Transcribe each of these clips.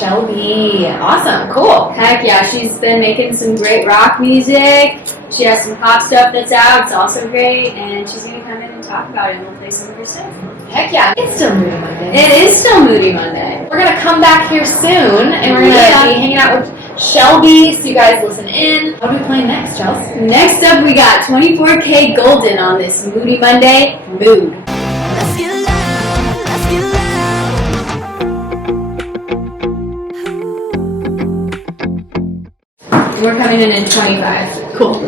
Shelby. Awesome. Cool. Heck yeah. She's been making some great rock music. She has some pop stuff that's out. It's also great. And she's going to come in and talk about it, and we'll play some of her stuff. Heck yeah. It's still Moody Monday. It is still Moody Monday. We're going to come back here soon, and we're going to be hanging out with Shelby, so you guys listen in. What are we playing next, Chelsea? Next up, we got 24K Golden on this Moody Monday mood. Let's get loud, let's get loud. We're coming in 25. Cool.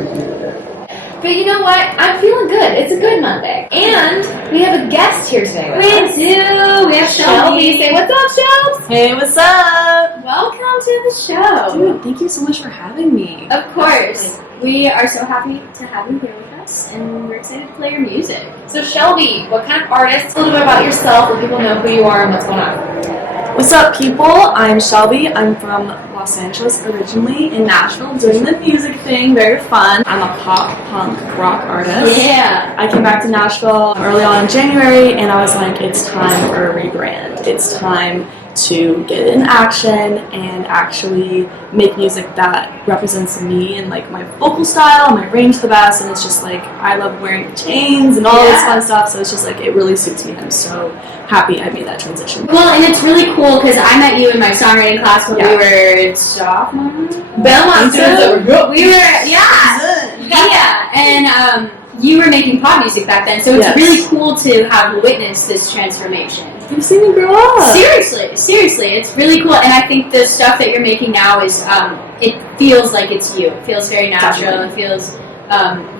But you know what? I'm feeling good. It's a good Monday. And we have a guest here today with us. We do. We have Shelby. Say what's up, Shelby? Hey, what's up? Welcome to the show. Dude, thank you so much for having me. Of course. We are so happy to have you here with us, and we're excited to play your music. So Shelby, what kind of artist? A little bit about yourself, let people know who you are and what's going on. What's up, people? I'm Shelby. I'm from Los Angeles originally, in Nashville, doing the music thing. Very fun. I'm a pop, punk, rock artist. Yeah. I came back to Nashville early on in January, and I was like, it's time for a rebrand. It's time to get in action and actually make music that represents me and like my vocal style and my range the best. And it's just like, I love wearing chains and all this fun stuff, so it's just like, it really suits me. I'm so happy I made that transition. Well, and it's really cool because I met you in my songwriting class when we were sophomores. Belmont students. We were, yeah, and you were making pop music back then, so it's really cool to have witnessed this transformation. You've seen me grow up. Seriously, it's really cool, and I think the stuff that you're making now is, it feels like it's you. It feels very natural. Definitely. It feels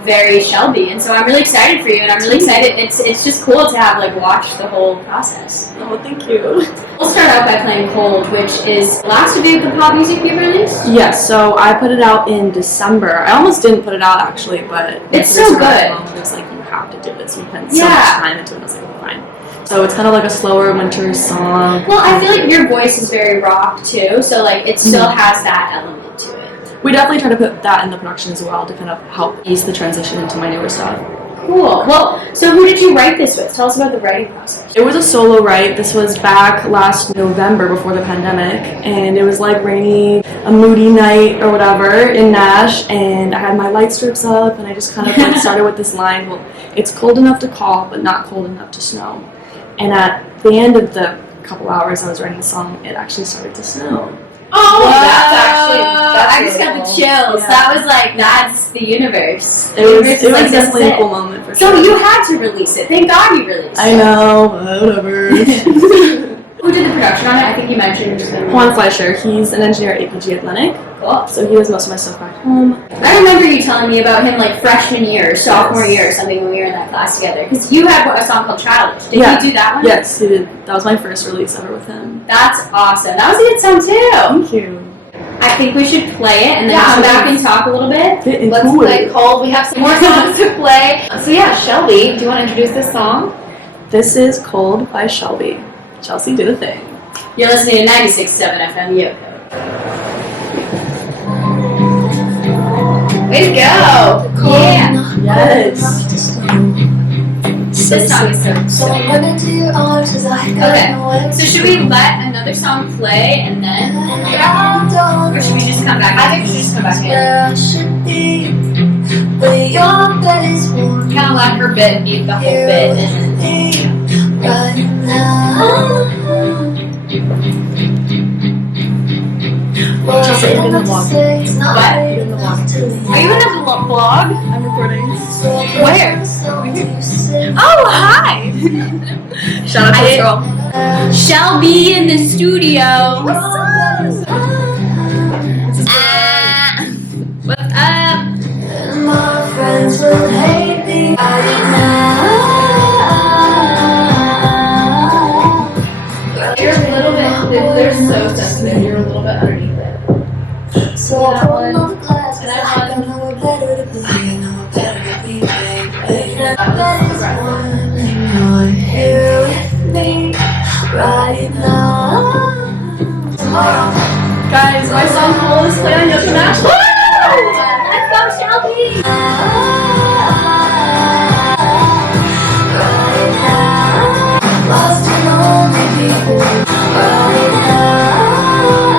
very Shelby, and so I'm really excited for you, and I'm really excited. It's just cool to have like watched the whole process. Oh, thank you. We'll start out by playing Cold, which is the last of the pop music you've released. Yes, so I put it out in December. I almost didn't put it out actually, but It's so good. It was like, you have to do this. We spent so much time into it. I was like, fine. So it's kind of like a slower winter song. Well, I feel like your voice is very rock too, so like it still has that element to it. We definitely try to put that in the production as well to kind of help ease the transition into my newer stuff. Cool. Well, so who did you write this with? Tell us about the writing process. It was a solo write. This was back last November before the pandemic, and it was like rainy, a moody night or whatever in Nash, and I had my light strips up, and I just kind of like started with this line, well, it's cold enough to call, but not cold enough to snow. And at the end of the couple hours I was writing the song, it actually started to snow. Oh, that's I just got the chills. Yeah. That was like, that's the universe. It was definitely a cool moment for sure. So you had to release it. Thank God you released it. I know, whatever. Who did the production on it? I think you mentioned Juan Fleischer, he's an engineer at APG Atlantic. Cool. So he does most of my stuff back home. I remember you telling me about him like freshman year, sophomore year or something when we were in that class together. Because you had a song called Childish. Did you do that one? Yes, he did. That was my first release ever with him. That's awesome. That was a good song too. Thank you. I think we should play it and then come back and talk a little bit. Let's play Cold. We have some more songs to play. So yeah, Shelby, do you want to introduce this song? This is Cold by Shelby. Chelsea, do the thing. You're listening to 96.7 FM YOCO. Way to go! Cool. Yeah. Yes. This song is so So run into your arms as I Okay. go away. So should we let another song play and then, or should we just come back? I think we should just come back in. Where I should be, where your bed is warm. Kind of let her bit be the whole Here bit. with me right now. Well, Chelsea, I put in the don't vlog. say it's not What? late enough to leave. Are you in a vlog? I'm recording. So Where? so you sit Oh, hi! Shout out to this girl. Shelby in the studio. What's up? and my friends will hate me right now. You're a little bit, they're so sensitive. You're a little bit underneath it. So I pull another glass, And 'cause I I know it better to be. I know it better to be, baby. That is one thing you're here with me right now. Guys, my song Cold is playing on YOCO Nashville. Let's go, Shelby. Right now, lost and lonely people. Right now.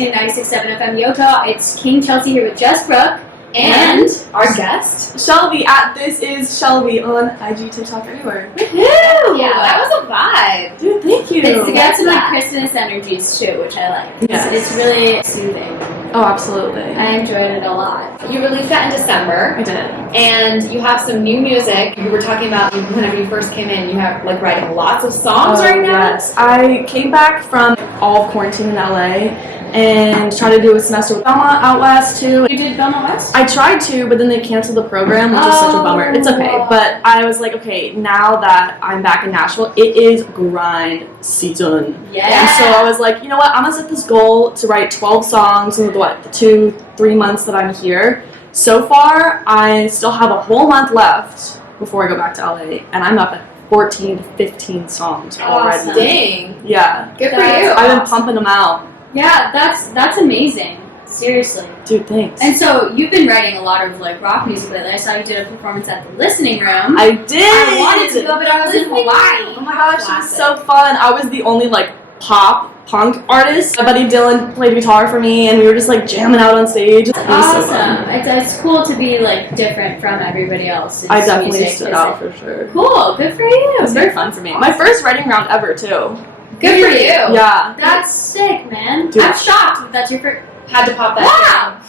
listening to 96.7 FM YOCO. It's King Chelsea here with Just Brooke. And our guest, Shelby at This Is Shelby on IG, TikTok, everywhere. Woohoo! Yeah, that was a vibe. Dude, thank you. It's to get some like Christmas energies too, which I like. Yes. It's really soothing. Oh, absolutely. I enjoyed it a lot. You released that in December. I did. And you have some new music. You were talking about whenever you first came in, you have like writing lots of songs right now. Yes. I came back from all of quarantine in LA and tried to do a semester with Belmont out west too. You did Belmont West? I tried to, but then they canceled the program, which is such a bummer. It's okay, but I was like, okay, now that I'm back in Nashville, it is grind season. Yeah. And so I was like, you know what, I'm gonna set this goal to write 12 songs in the 2-3 months that I'm here. So far, I still have a whole month left before I go back to LA, and I'm up at 14 to 15 songs already. Dang. Yeah. Good for you. I've been pumping them out. Yeah, that's amazing. Seriously. Dude, thanks. And so you've been writing a lot of like rock music lately. I saw you did a performance at the Listening Room. I did. I wanted to go, but I was in Hawaii. Oh my gosh, it was so fun. I was the only like pop punk artist. My buddy Dylan played guitar for me, and we were just like jamming out on stage. It was so fun. Awesome. It's cool to be like different from everybody else's I definitely music. stood out for sure. Cool. Good for you. It was very fun for me. My first writing round ever too. Good for you. Yeah. That's sick, man. Dude. I'm shocked that that's your first. Had to pop that. Wow.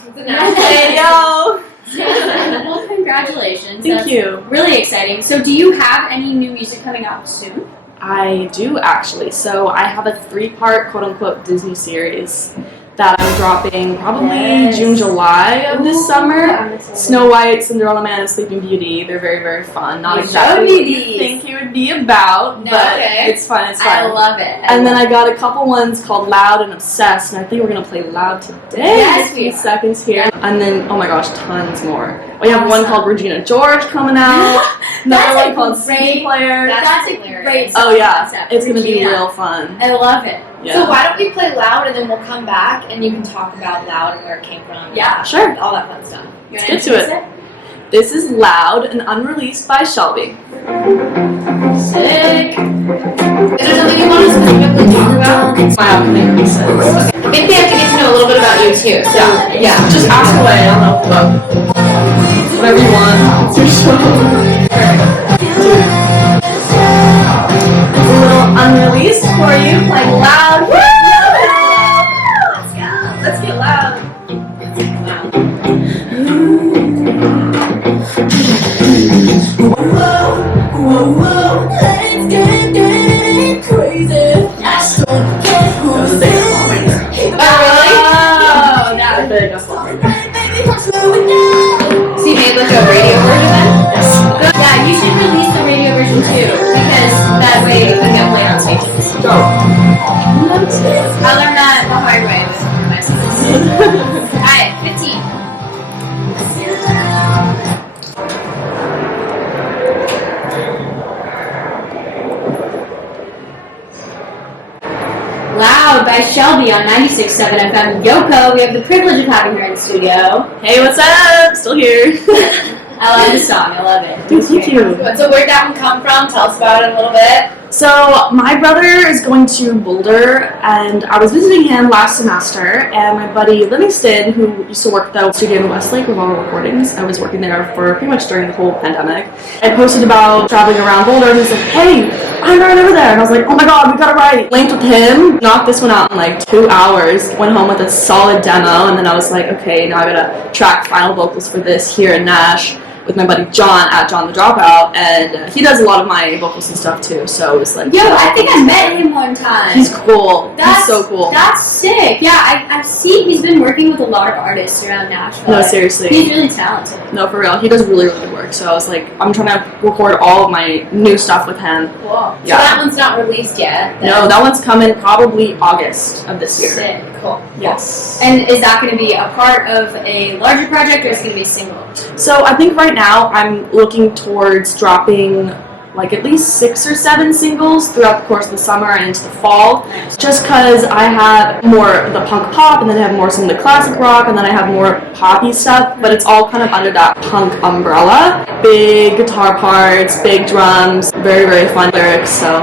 Hey yo. Well, congratulations. Thank That's you. Really exciting. So, do you have any new music coming out soon? I do actually. So I have a 3-part quote unquote Disney series that I'm dropping probably June, July of this summer. Snow White, Cinderella Man, and Sleeping Beauty. They're very, very fun. Not exactly what you think it would be about, but it's fun. It's fun. I love it. And then I got a couple ones called Loud and Obsessed, and I think we're gonna play Loud today. Yes, in a few seconds here. And then, oh my gosh, tons more. We have one called Regina George coming out. Another one called CD Player. That's a great song Oh yeah, concept. it's gonna be Regina. real fun. I love it. Yeah. So why don't we play Loud and then we'll come back and you can talk about Loud and where it came from. Yeah, sure. All that fun stuff. Let's get to it. This is Loud and unreleased by Shelby. Sick. Is there something you want to specifically talk about? My upcoming releases. I think we have to get to know a little bit about you too. So yeah. Just ask away. I'll help you. Whatever you want. A little unreleased for you, like Loud. Woo! Let's go. Let's get loud. Whoa, whoa, let's get crazy. I don't care who's this. Oh, That big of one. so you made like a radio version then? Yes. Yeah, you should release the radio version too, because that way it can get played on stations. I learned that the hard way with one of my songs. Alright, 15. Loud by Shelby on 96.7 FM YOCO. We have the privilege of having her in the studio. Hey, what's up? Still here. I love the song. I love it. Dude, thank you. So where'd that one come from? Tell us about it a little bit. So my brother is going to Boulder, and I was visiting him last semester, and my buddy Livingston, who used to work at the studio in Westlake with all the recordings, I was working there for pretty much during the whole pandemic. I posted about traveling around Boulder, and he's like, hey, I'm right over there. And I was like, oh my god, we gotta write. Linked with him, knocked this one out in like 2 hours, went home with a solid demo, and then I was like, okay, now I gotta track final vocals for this here in Nash with my buddy John at John the Dropout, and he does a lot of my vocals and stuff too, so it was like... Yo, I think I met him one time. He's cool. He's so cool. That's sick. Yeah, I've seen he's been working with a lot of artists around Nashville. No, seriously. He's really talented. No, for real. He does really, really good work, so I was like, I'm trying to record all of my new stuff with him. Cool. Yeah. So that one's not released yet. Then. No, that one's coming probably August of this year. Sick. Cool. Yes. And is that going to be a part of a larger project, or is it going to be a single? So I think right now I'm looking towards dropping like at least 6 or 7 singles throughout the course of the summer and into the fall, just because I have more of the punk pop, and then I have more some of the classic rock, and then I have more poppy stuff, but it's all kind of under that punk umbrella. Big guitar parts, big drums, very, very fun lyrics, so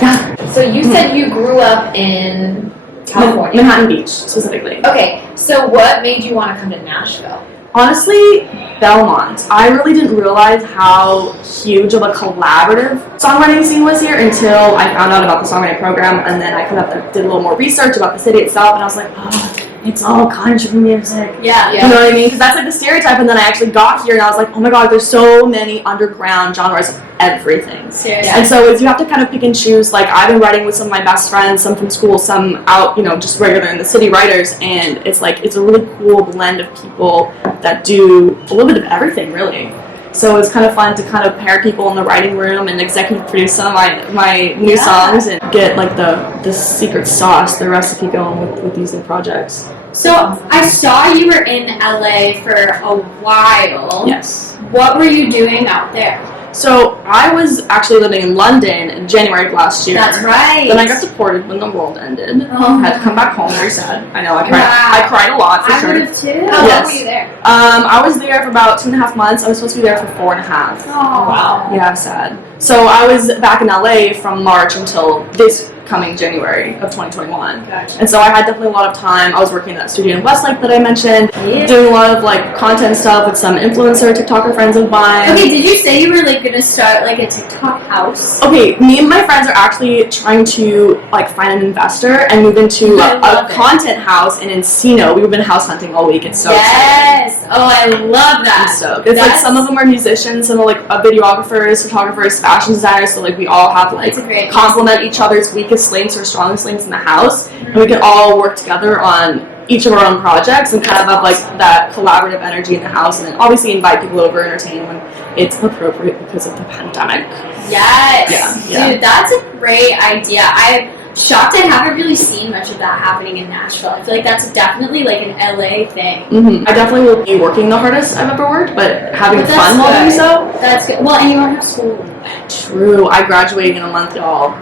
yeah. So you said you grew up in California? Manhattan Beach, specifically. Okay, so what made you want to come to Nashville? Honestly, Belmont. I really didn't realize how huge of a collaborative songwriting scene was here until I found out about the songwriting program, and then I kind of did a little more research about the city itself, and I was like, oh, it's all country music. Yeah. You know what I mean? Because that's like the stereotype, and then I actually got here and I was like, oh my god, there's so many underground genres of everything. Seriously. And so you have to kind of pick and choose. Like, I've been writing with some of my best friends, some from school, some out, just regular in the city writers, and it's like, it's a really cool blend of people that do a little bit of everything, really. So it's kind of fun to kind of pair people in the writing room and executive produce some of my new songs and get like the secret sauce, the recipe going with these new projects. So I saw you were in LA for a while. Yes. What were you doing out there? So I was actually living in London in January of last year. That's right. Then I got deported when the world ended. Oh. I had to come back home. Very sad. I know. I cried. Wow. I cried a lot for I sure. would have too. How long Yes. were you there? I was there for about 2.5 months. I was supposed to be there for 4.5. Oh, wow. Yeah, sad. So I was back in LA from March until this coming January of 2021. Gotcha. And so I had definitely a lot of time. I was working at that studio in Westlake that I mentioned, Yeah. doing a lot of like content stuff with some influencer TikToker friends of mine. Okay, did you say you were like gonna start like a TikTok house? Okay, me and my friends are actually trying to like find an investor and move into I a love it. content house in Encino. We've been house hunting all week. It's so exciting. Yes. Oh, I love I'm that. stoked. It's like some of them are musicians, some are like videographers, photographers, fashion designers. So like we all have to like It's a great complement each other's weakest links or strongest links in the house, and we can all work together on each of our own projects and kind of have like that collaborative energy in the house, and then obviously invite people over, entertain when it's appropriate because of the pandemic. Yes. Yeah. Dude, that's a great idea. I'm shocked I haven't really seen much of that happening in Nashville. I feel like that's definitely like an LA thing. I definitely will be working the hardest I've ever worked, but having But that's fun while doing good. so. That's good. Well, and you won't have school. True. I graduate in a month, y'all.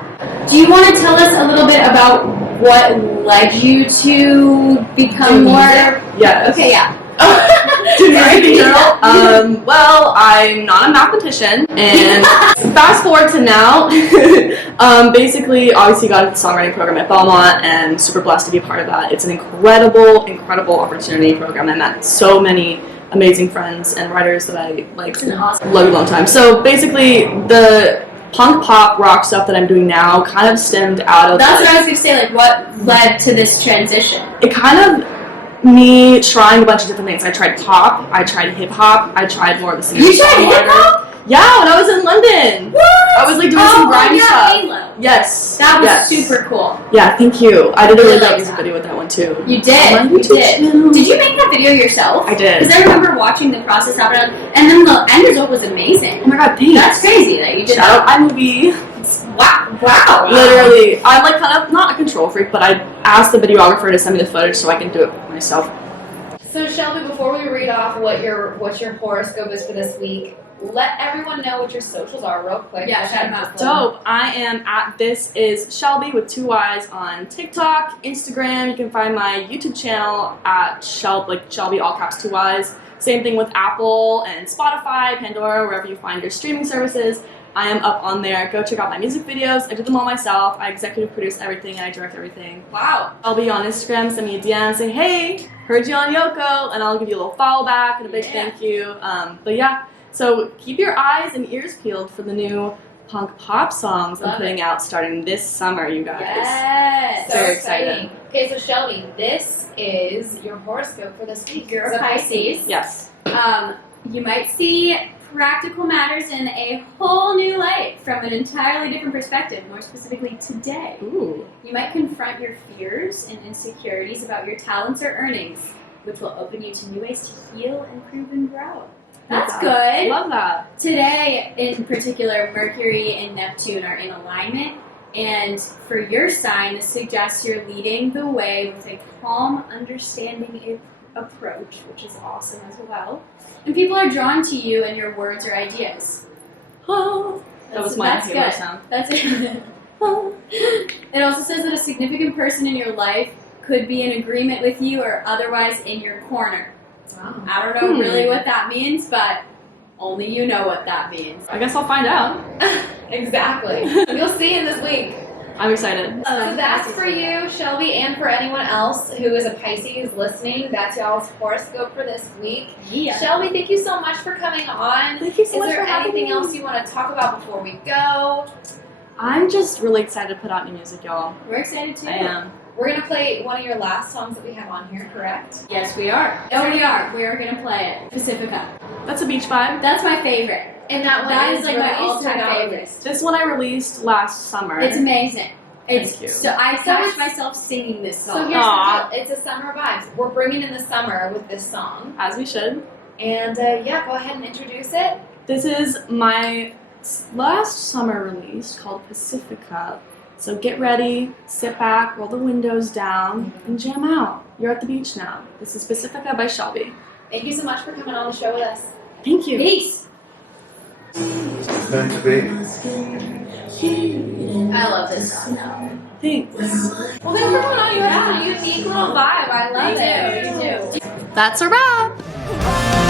Do you want to tell us a little bit about what led you to become Do more? music? Yes. Okay, yeah. To music in general? Well, I'm not a mathematician, and fast forward to now, basically, obviously got into the songwriting program at Belmont, and super blessed to be a part of that. It's an incredible opportunity program. I met so many amazing friends and writers that I like It's an awesome. love a long time. So basically, the punk pop rock stuff that I'm doing now kind of stemmed out of That's what I was going to say, like, what led to this transition? it kind of me trying a bunch of different things. I tried pop, I tried hip hop, I tried more of the singer. You tried hip hop? Yeah, when I was in London. What? I was like doing some grime yeah, stuff. Halo. Yes. That was yes. super cool. Yeah, thank you. I did a really Really great like music that. video with that one too. You On did. my You YouTube did. channel. Did you make that video yourself? I did. Because I remember watching the process happen, and then the end result was amazing. Oh my god, thanks. That's crazy that you did Shout out that. iMovie. Wow. Literally. I'm like kind of not a control freak, but I asked the videographer to send me the footage so I can do it myself. So Shelby, before we read off what your horoscope is for this week, let everyone know what your socials are real quick. Yeah, shout 'em out. Dope. I am at This Is Shelby with 2 Y's on TikTok, Instagram. You can find my YouTube channel at Shelby, all caps 2 Y's. Same thing with Apple and Spotify, Pandora, wherever you find your streaming services. I am up on there. Go check out my music videos. I do them all myself. I executive produce everything and I direct everything. Wow. I'll be on Instagram. Send me a DM. Say, hey, heard you on YOCO, and I'll give you a little follow back and a big thank you. But yeah. So keep your eyes and ears peeled for the new punk pop songs I'm putting out starting this summer, you guys. Yes. So Very exciting. Okay, so Shelby, this is your horoscope for this week. You're a Pisces. Yes. You might see practical matters in a whole new light from an entirely different perspective, more specifically today. Ooh. You might confront your fears and insecurities about your talents or earnings, which will open you to new ways to heal, improve, and grow. That's good. Love that. Today, in particular, Mercury and Neptune are in alignment, and for your sign, this suggests you're leading the way with a calm, understanding approach, which is awesome as well. And people are drawn to you and your words or ideas. Oh, that was my That's Halo good. sound. That's it. It also says that a significant person in your life could be in agreement with you or otherwise in your corner. Wow. I don't know really what that means, but only you know what that means. I guess I'll find out. Exactly. You'll see in this week. I'm excited. So that's for you, Shelby, and for anyone else who is a Pisces listening. That's y'all's horoscope for this week. Yeah. Shelby, thank you so much for coming on. Thank you so Is much there for having anything me. else you want to talk about before we go? I'm just really excited to put out new music, y'all. We're excited too. I am. We're going to play one of your last songs that we have on here, correct? Yes, we are. Oh, we are. We are going to play it. Pacifica. That's a beach vibe. That's my favorite. And that one That is like my released or all-time not favorite. released? This one I released last summer. It's amazing. It's Thank you. so I So catch it's- myself singing this So song. here's Aw. the deal. It's a summer vibes. We're bringing in the summer with this song. As we should. And yeah, go ahead and introduce it. This is my last summer release called Pacifica. So get ready, sit back, roll the windows down, and jam out. You're at the beach now. This is Pacifica by Shelby. Thank you so much for coming on the show with us. Thank you. Peace. Meant to be. I love this song. Thanks. Well, thanks for coming on. You have a unique little vibe. I love it. Me too. That's a wrap.